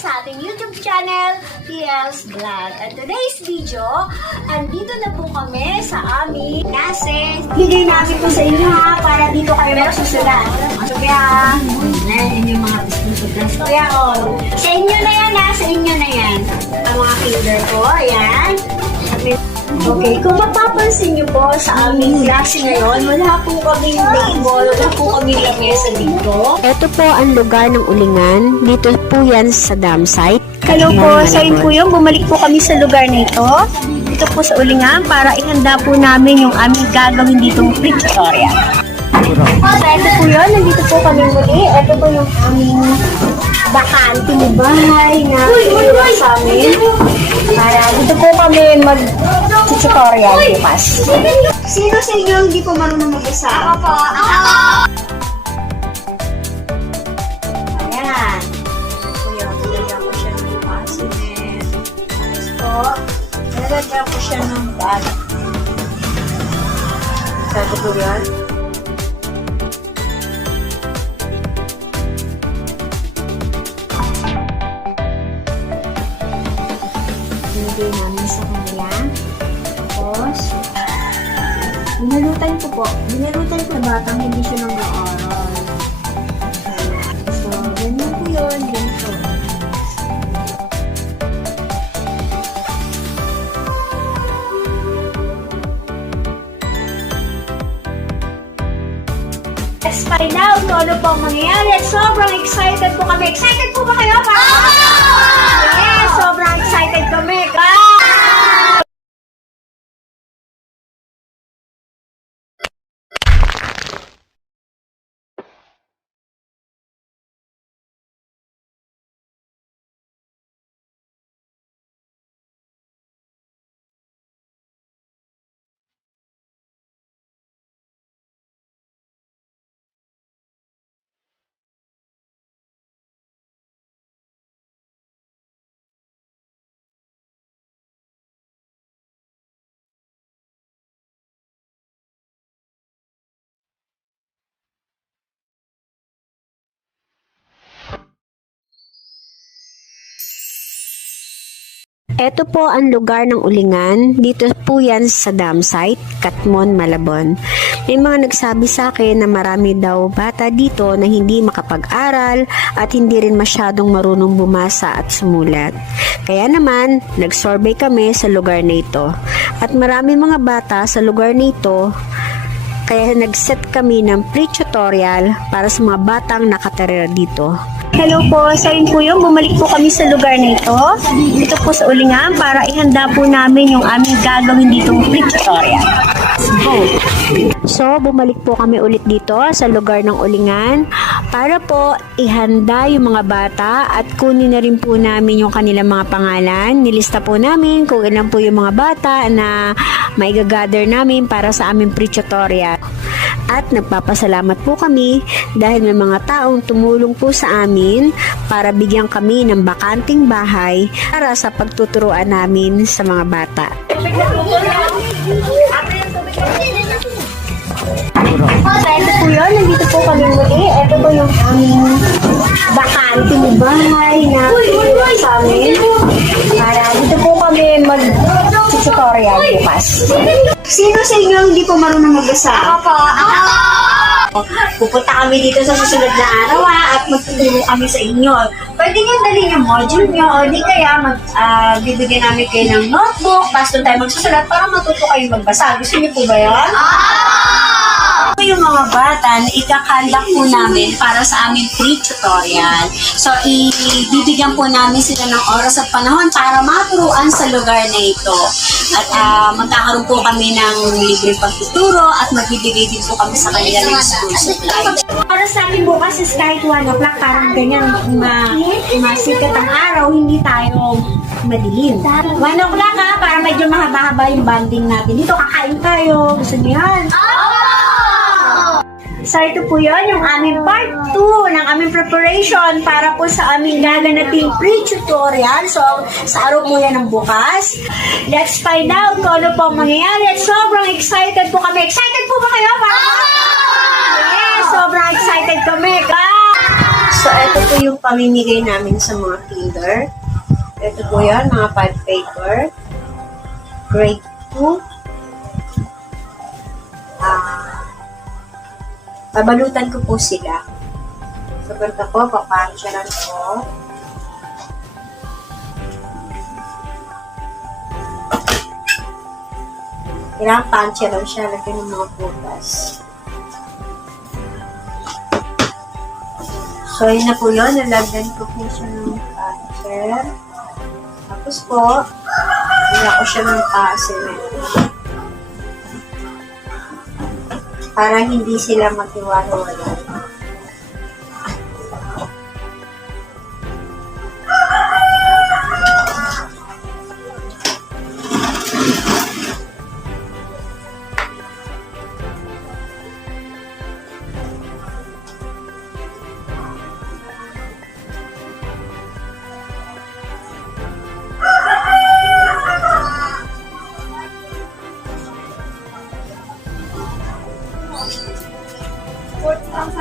sa ating YouTube channel, TL's Vlog. At today's video, andito na po kami sa aming kasi bigay namin po sa inyo ha, para dito kayo susulat. So kaya, yan yung mga biskuit. Kaya sa inyo na yan ha, sa inyo na yan. Ang mga kinder ko, ayan. Okay, kung mapapansin nyo po sa aming klase ngayon, wala po kaming table, wala po kaming lamesa dito. Ito po ang lugar ng ulingan. Dito po yan sa dam site. Hello po, sa inyo po yun. Bumalik po kami sa lugar na ito. Dito po sa ulingan para ihanda po namin yung aming gagawin ditong pre-tutorial. So ito po yun, nandito po kami muli. Ito po yung aming bakanting bahay na iwan sa amin. Para dito po kami mag-tutorial bukas. Sino sa inyo hindi po marunong mag-isa? Ako po. Ayan. Kuya, nilagyan ko siya ng passive. Tapos po, nilagyan ko siya ng bag. Sabi ko yan. Nilagay namin sa kanila. Tapos, binalutan ko po. Binalutan ko batang hindi siya nag-aaral. So, ganyan po yun. Ganito. Let's find out kung ano pong mangyayari. Sobrang excited po kami. Excited po ba kayo? Yes, sobrang excited kami. Ito po ang lugar ng ulingan. Dito po yan sa dam site, Katmon, Malabon. May mga nagsabi sa akin na marami daw bata dito na hindi makapag-aral at hindi rin masyadong marunong bumasa at sumulat. Kaya naman, nag-survey kami sa lugar na ito. At marami mga bata sa lugar na ito, kaya nag-set kami ng pre-tutorial para sa mga batang nakatira dito. Hello po, sa inyo po yun. Bumalik po kami sa lugar na ito. Dito po sa ulingan para ihanda po namin yung aming gagawin ditong pre-tutorial. So, bumalik po kami ulit dito sa lugar ng ulingan para po ihanda yung mga bata at kunin na rin po namin yung kanilang mga pangalan. Nilista po namin kung ilan po yung mga bata na may gather namin para sa aming pre-tutorial. At nagpapasalamat po kami dahil may mga taong tumulong po sa amin para bigyan kami ng bakanting bahay para sa pagtuturuan namin sa mga bata. So ito po yun, nandito po kami muli. Ito po yung aming bakanting bahay na iwan sa amin. Para dito po kami mag-tutorial bukas. Sino sa inyo hindi po marunong mag-isa? Ako po. Pupunta kami dito sa susunod na araw at magtuturo kami sa inyo. Pwede nyo dalhin yung module nyo o di kaya bibigyan namin kayo ng notebook, tapos doon tayo magsusulat para matuto kayo magbasa. Gusto niyo po ba yun? Ito yung mga bata na ikakandak po namin para sa aming pre-tutorial. So, ibibigyan po namin sila ng oras at panahon para maturuan sa lugar na ito. At magkakaroon po kami ng libreng pagtuturo at magbibigay din po kami sa kanila ng school supplies. Para sa akin bukas is kahit 1 o'clock, parang ganyan, masikat ang araw, hindi tayo madilim. 1 o'clock ha, para medyo mahaba-haba yung banding natin. Dito kakain tayo. Gusto niyo yan? So ito po yun, yung aming part 2 ng aming preparation para po sa aming gaganating pre-tutorial. So, sa araw po yan ng bukas. Let's find out kung ano po ang mangyayari. At sobrang excited po kami. Excited po ba kayo? Yes, sobrang excited kami. So, ito po yung pamimigay namin sa mga kinder. Ito po yan, mga pad paper. Grade 2. Babalutan ko po sila. So, ganito po, papansyalan ko. Kailangan pansyalan siya, lagyan ng mga putas. So, yun na po yun. Nalagyan ko po siya ng patcher. Tapos po, nila ko siya ng cement. Para hindi sila maghiwa-hiwala.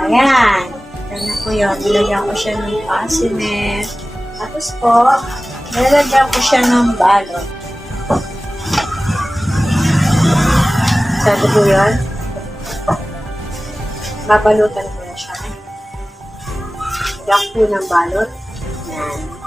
Ayan. Ayan po yun. Nilagyan ko siya ng cement. Tapos po, nilagyan ko siya ng balot. Sabi po yun. Babalutan ko na siya. Nilagyan po ng balot. Ayan.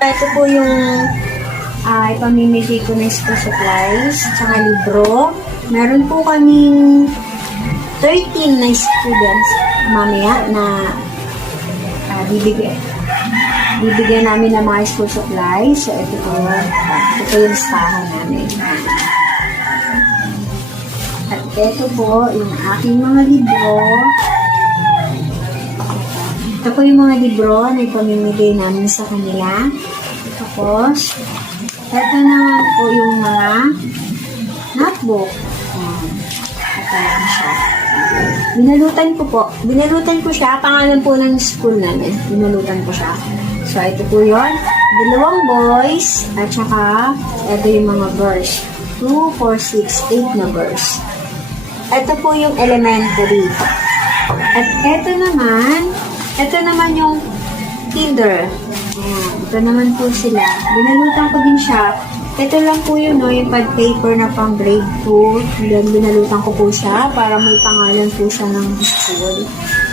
Ito po yung ipamimigay ko ng school supplies, tsaka libro. Meron po kaming 13 na students mamaya na bibigyan namin ng mga school supplies. So, ito po yung listahan namin. At ito po yung aking mga libro. Ito po yung mga libro na ipamimigay namin sa kanila. Tapos, ito naman po yung mga notebook. Ito lang siya. Binalutan ko siya. Pangalan po ng school namin. Binalutan ko siya. So, ito po yun. 2 boys. At saka, ito yung mga girls. 2, 4, 6, 8 na girls. Ito po yung elementary. At ito naman yung kinder. Ayan, ito naman po sila. Binalutan ko din siya Ito lang po yun, no, yung pad paper na pang grade 2. Then, binalutan ko po siya para may pangalan po siya ng school.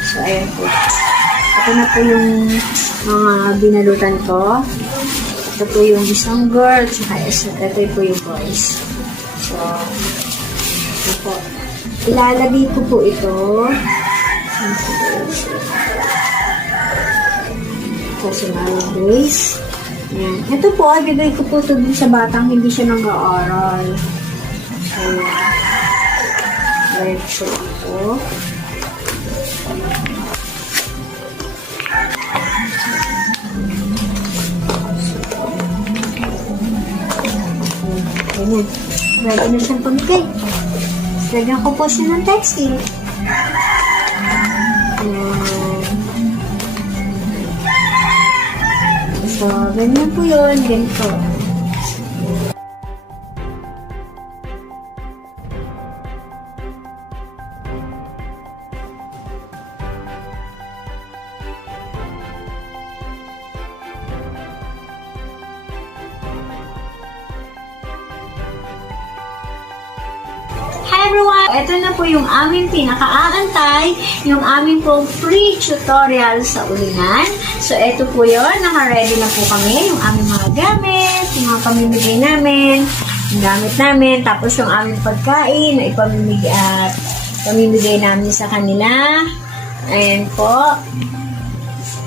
So, ayan po. Ito na po yung mga binalutan ko. Ito po yung isang girl, tsaka ito po yung boys. So, ito po. Ilalagay ko po ito. Ito sa mga boys. Ayan. Ito po, ibigay ko po ito dun sa batang hindi siya nag-aaral. So, right po ito. Ayan. Ready na siyang pamigay. Lagyan ko po siya ng textile. So, ganyan po yun. Ganito. Hi everyone! Ito na po yung aming pinaka-aantay, yung aming pong free tutorial sa ulingan. So, ito po yun. Naka-ready na po kami. Yung aming mga gamit, yung mga pamimigay namin, yung gamit namin, tapos yung aming pagkain na ipamimigay at pamimigay namin sa kanila. Ayan po.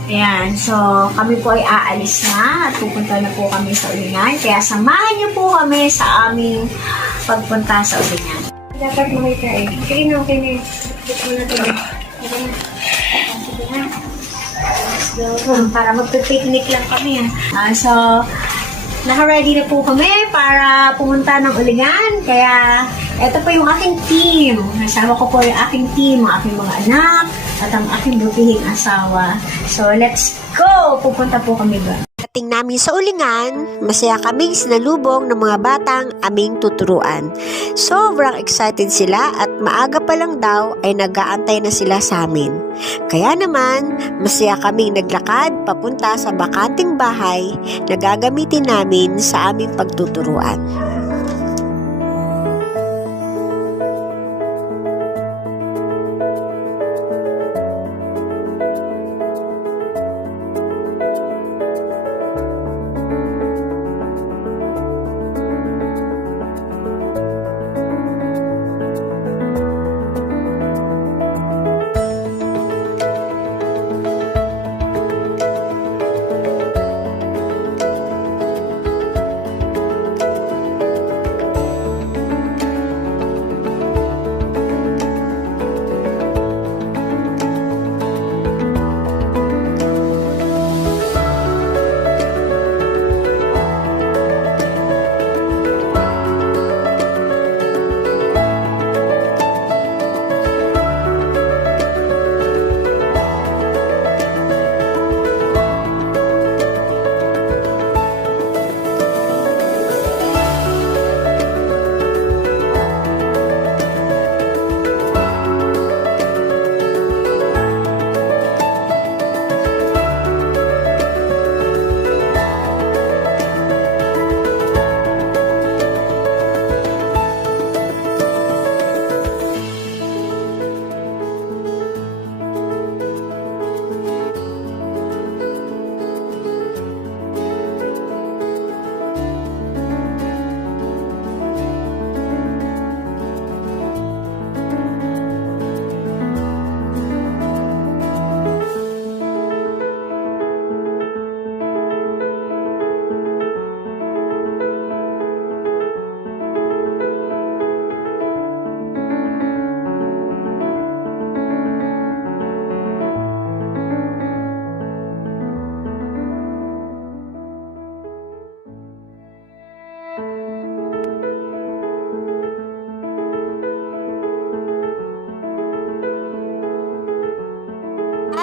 Ayan. So, kami po ay aalis na at pupunta na po kami sa ulingan. Kaya samahan niyo po kami sa aming pagpunta sa ulingan. Dapat makita eh. Okay na, okay na. Dito mo na ito. Okay na. Sige na. Let's go. Para magpipiknik lang kami. So, naka-ready na po kami para pumunta ng ulingan. Kaya, ito po yung aking team. Nasama ko po yung aking team, ang aking mga anak, at ang aking butihing asawa. So, let's go! Pupunta po kami ba? Pagdating namin sa ulingan, masaya kaming sinalubong ng mga batang aming tuturuan. Sobrang excited sila at maaga pa lang daw ay nag-aantay na sila sa amin. Kaya naman, masaya kaming naglakad papunta sa bakanting bahay na gagamitin namin sa aming pagtuturuan.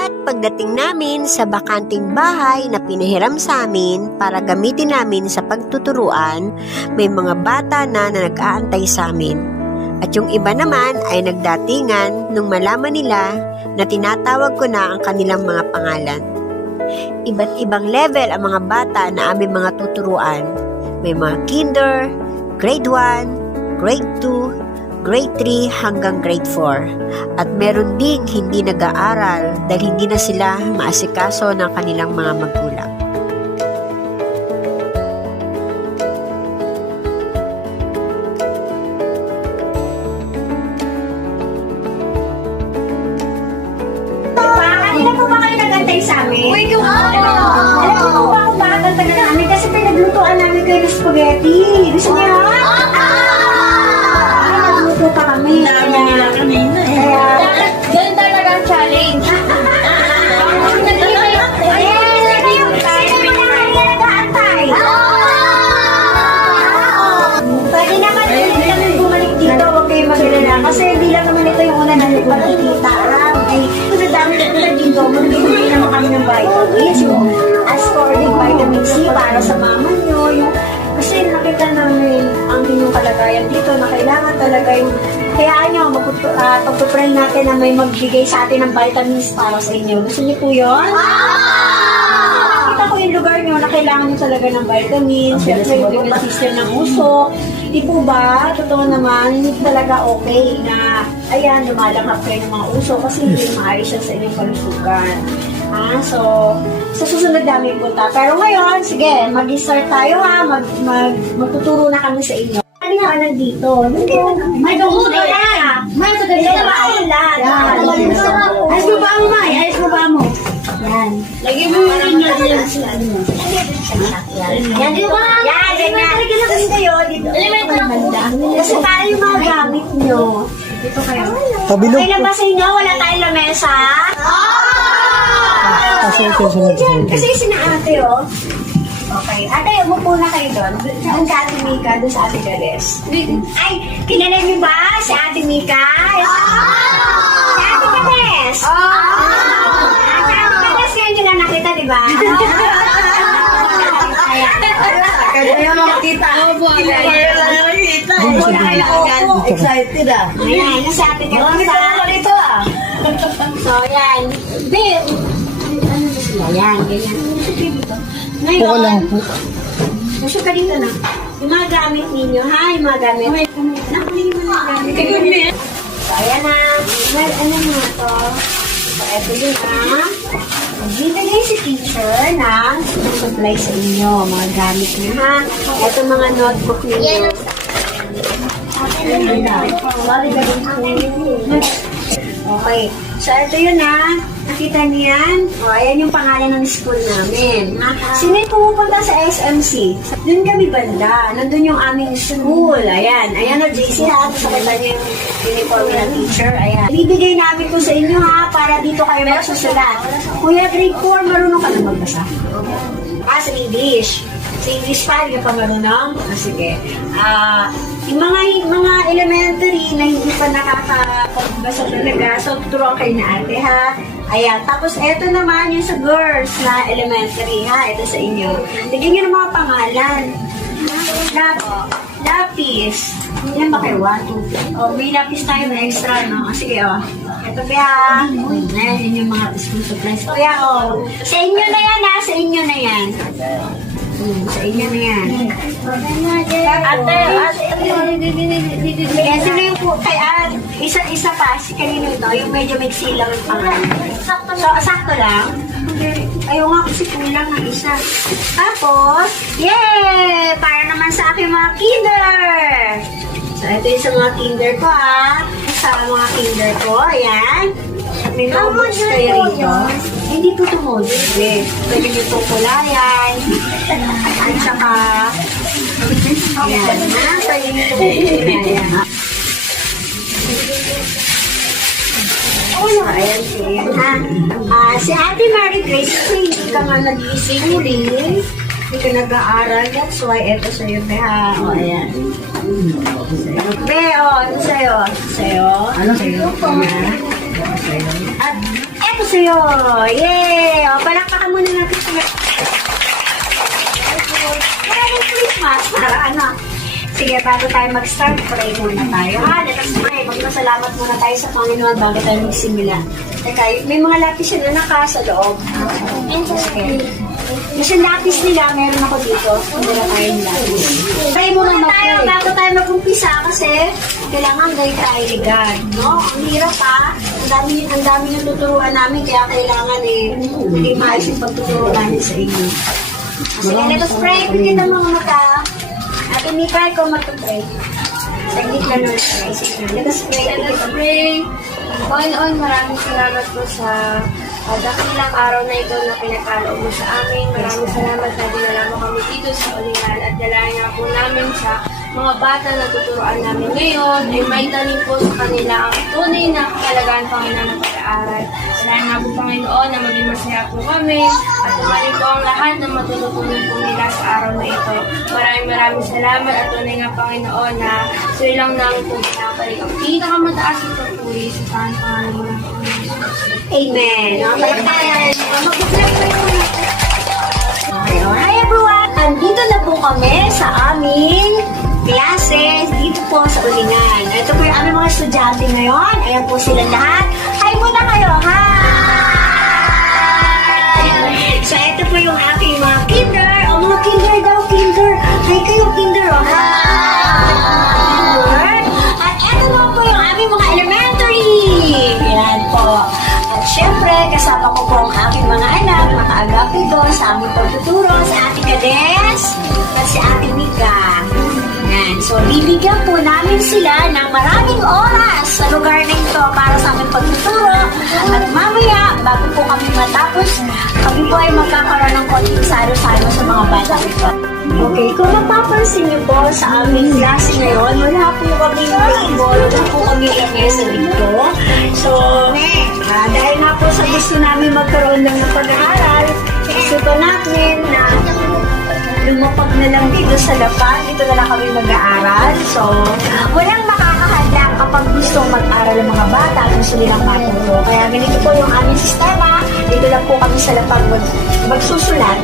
At pagdating namin sa bakanting bahay na pinahiram sa amin para gamitin namin sa pagtuturuan, may mga bata na nag-aantay sa amin. At yung iba naman ay nagdatingan nung malaman nila na tinatawag ko na ang kanilang mga pangalan. Iba't ibang level ang mga bata na aming mga tuturuan. May mga kinder, grade 1, grade 2, grade 3 hanggang grade 4. At meron ding hindi nag-aaral dahil hindi na sila maasikaso ng kanilang mga magulang. Kanina po ba kayo nagantay sa amin? Uy, alam niyo po ba kung bakit ang tagal namin? Kasi pinaglutuan namin kayo ng spaghetti. Gusto niyo? Nagluto pa kami. Dami nila kanina eh. Ganun talaga ang challenge. Pwede naman ulit kami bumalik dito. Huwag kayo mag-alala. Kasi hindi lang naman ito yung una na pagkikita. Ay, sa dami na tulad dito, magbibigay naman kami ng vitamins. As for the vitamin C para sa mama nyo. Kasi nakita namin ang inyong kalagayan dito na kailangan talaga yung hayaan nyo, pagpupray natin na may magbigay sa atin ng vitamins para sa inyo. Gusto niyo po yun? Nakita ko yung lugar nyo na kailangan nyo talaga ng vitamins, syempre yung immune system ng usok. Di po ba? Totoo naman, hindi talaga okay na, ayan, lumalanghap kayo ng mga usok kasi hindi maayos siya sa inyong kalusugan. So, sa susunod namin punta. Pero ngayon, sige, mag-start tayo ha, magtuturo na kami sa inyo. Ano nga nandito? May dugo na. May dugo na. Ayos mo ba mo, May? Ayos mo ba mo? Yan. Lagi mo yung yan. Yan, dito ba? Yan, ganyan. Kasi kayo, dito. Kasi para yung mga gamit nyo. Dito kayo. Okay lang ba sa inyo? Wala tayong lamesa? Kasi sinaate, oh. Okay. Ate, umupo na kayo doon. Saan si Ate Mika? Doon sa Ate Gares. Ay, kilala niyo ba si Ate Mika? Si Ate Gares? Si Ate Gares, ngayon nyo lang nakita, di ba? Kaya makakita. Opo, excited ah. Ayan, yung si Ate Gares. So, ayan. Babe, ano ba sila? Ayan, ganyan. Ngayon, Masya ka dito na. Yung mga gamit ninyo, ha? Yung mga gamit. Nakunin mo mga gamit. So, ayan na. Well, ano nga to? So, eto yun, ha? Magbibigay si teacher na supply sa inyo. Mga gamit niyo, ha? Eto mga notebook ninyo. Okay. So, ito yun, ha? Nakita niyo yan? O, ayan yung pangalan ng school namin. Sino yung pumupunta sa SMC? Doon kami banda. Nandun yung aming school. Ayan. Ayan o, JC, ha? Sakita niyo yung uniform na teacher. Ayan. Bibigay namin ko sa inyo, ha? Para dito kayo magsusulat. Kuya, grade 4, marunong ka na magbasa? Sa English. Sa English pa, hindi ka pa marunong? Sige. Yung mga elementary na hindi pa nakakapagbasa talaga, so tuturuan kayo na ate, ha? Ayan. Tapos, eto naman yung sa girls na elementary, ha? Ito sa inyo. Tignan nyo ng mga pangalan. Lapis. Yan ba kayo? 1, 2, 3. May lapis tayo na extra, no? Sige, Ito ba, ha? Ayan, yun yung mga school supplies. Kaya, sa inyo na yan, ha? Sa inyo na yan. Sa inyo na yan. Ate, yan, sino yung po, kaya, isa pa, si kanino ito, yung medyo may silaw yung pangalan. So, sakto lang. Ayaw nga kasi kulang ng isa. Tapos, yay! Para naman sa aking mga kinder. So, ito yung sa mga kinder ko, ha. Sa mga kinder ko, ayan. May notebooks kayo rito. Hindi po tumulog, eh. Pwede nyo itong kulayan. At saka, ayan, ha. Pwede nyo itong kulayan, ha. Ayan siya, ha. Si Ate Mary Grace, hindi ka nga nag-ising uli. Hindi ka nag-aaral. That's why, ito sa'yo, be, ha. Ayan. Be, ito sa'yo. Sa'yo. Ano sa'yo? At eto sa'yo. Yay! Palakpakan muna natin sa'yo. Merry Christmas! Para ano? Sige, bago tayo mag-start, pray muna tayo. Let us pray. Magpasalamat muna tayo sa Panginoon bago tayo magsimula. Teka, may mga lapis yun na naka sa loob. Sige. Kasi lapis nila, meron ako dito. Dala tayo ng lapis. Try muna tayo, bago tayo mag-umpisa kasi kailangan guide tayo agad, no? Ang hirap pa. Ang dami yung tuturuan namin, kaya kailangan maging maayos yung pagtuturo namin sa inyo. Sige, let us pray. Bigyan ng mga mata. At try ko mag-pray. Saglit lang naman pray. Sige, let us pray. Let us pray. Panginoon, maraming salamat po sa dakilang araw na ito na pinagkaloob mo sa amin. Maraming salamat na dinala mo kami dito sa Ulingan at dalayan na po namin sa mga bata na tuturuan namin ngayon ay may tanim po sa kanila ang tunay na kahalagahan, Panginoon, ng pag-aaral. Dalayan nga po, Panginoon, na maging masaya po kami at tumanin po ang lahat ng matututunan po nila sa araw na ito. Maraming salamat at tunay nga, Panginoon, na sila lang namin po pinapalig ang pinakamataas ng pagpuri sa pangalan mo ng Panginoon. Amen. Palakpakan. Hi everyone! Andito na po kami sa aming klase dito po sa Ulingan. Ito po yung aming mga estudyante ngayon. Ayan po sila lahat. Hi muna kayo! Hi! So ito po yung aking mga kinder. O mga kinder daw, kinder. Hi kayo, kinder. O hi! At ito naman po yung aming mga elementary. Yan po. At syempre, kasama ko po ang aking mga anak, makaagapi doon sa aming pagtuturo sa ating Kades at si ating Mika. Yan. So, bibigyan po namin sila ng maraming oras sa lugar na ito para sa aming pagtuturo. At mamaya, bago po kami matapos, kami po ay magkakaroon ng konting salo-salo sa mga bata ito. Okay, kung mapapansin niyo po sa aming klase ngayon, wala po kaming table, wala po kaming lamesa dito. So, dahil nga po sa gusto namin magkaroon ng pag-aaral, gusto po natin na lumapag na lang dito sa lapad, dito na lang kami mag-aaral. So, walang makakahadlang kapag gusto mag-aral ang mga bata at gusto nilang matuto. Kaya ganito po yung aming sistema, dito lang po kami sa lapag magsusulat.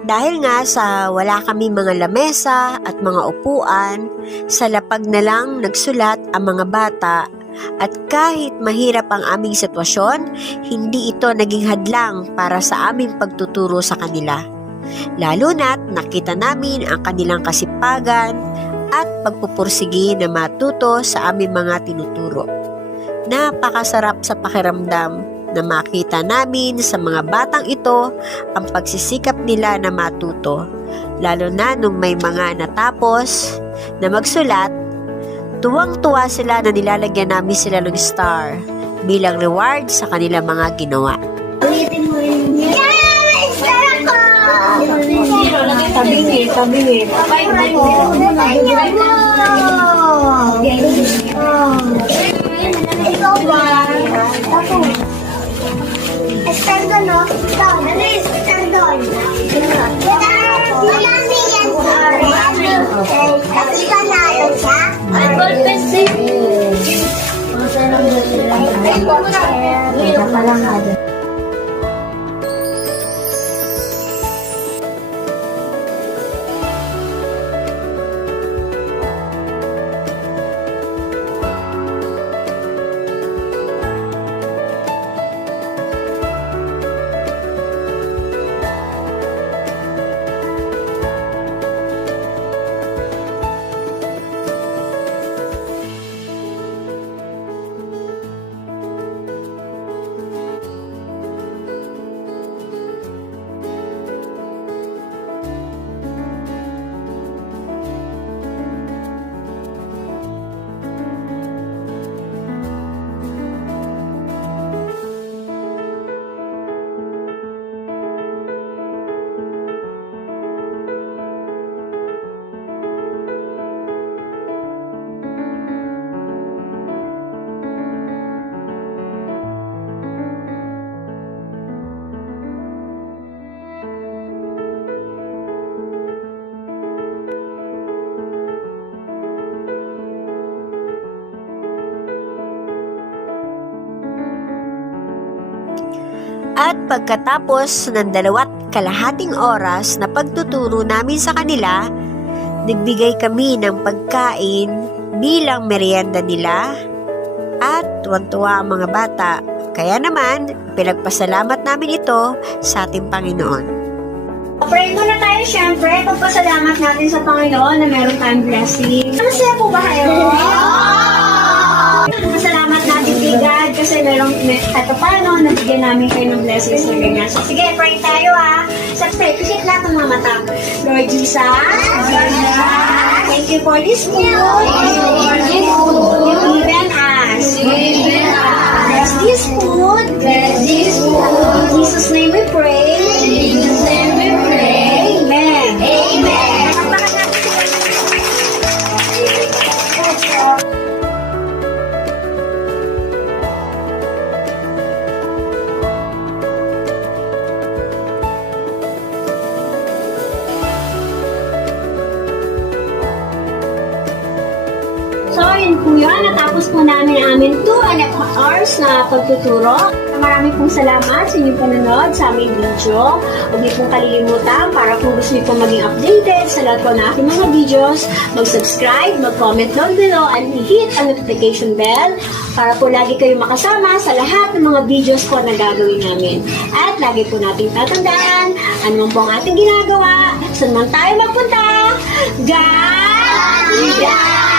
Dahil nga sa wala kami mga lamesa at mga upuan, sa lapag na lang nagsulat ang mga bata at kahit mahirap ang aming sitwasyon, hindi ito naging hadlang para sa aming pagtuturo sa kanila. Lalo na't nakita namin ang kanilang kasipagan at pagpupursige na matuto sa aming mga tinuturo. Napakasarap sa pakiramdam na makita namin sa mga batang ito ang pagsisikap nila na matuto, lalo na nung may mga natapos na magsulat. Tuwang-tuwa sila na nilalagyan namin sila ng star bilang reward sa kanilang mga ginawa. Tabingin. Ikaw ba? Estandon, no? Ikaw, ano yung estandon? Malami yan. Tapos panalo siya? Ay, ballpen siya. At pagkatapos ng 2.5 oras na pagtuturo namin sa kanila, nagbigay kami ng pagkain bilang merienda nila at tuwang-tuwa ang mga bata. Kaya naman, pinagpasalamat namin ito sa ating Panginoon. Pray muna tayo syempre. Pagpasalamat natin sa Panginoon na meron tayong blessing. Masaya po ba kayo? Masalamat natin kay God kasi merong at paano nabigyan namin kayo ng blessings na ganyan. So sige, pray tayo Subscribe, pisit lahat ng mga mata. Lord Jesus, thank you for this food. You given us. Bless this food. In Jesus' name we pray. Amen. So, yun po yun. Natapos po namin ang aming 2.5 hours na pagtuturo. Maraming pong salamat sa inyong panonood sa aming video. Huwag niyo pong kalilimutan para kung gusto niyo pong maging updated sa lahat po ng aking mga videos, mag-subscribe, mag-comment down below, and hit ang notification bell para po lagi kayo makasama sa lahat ng mga videos po na gagawin namin. At lagi po nating tatandaan, ano po ang ating ginagawa, saan man tayo magpunta, God!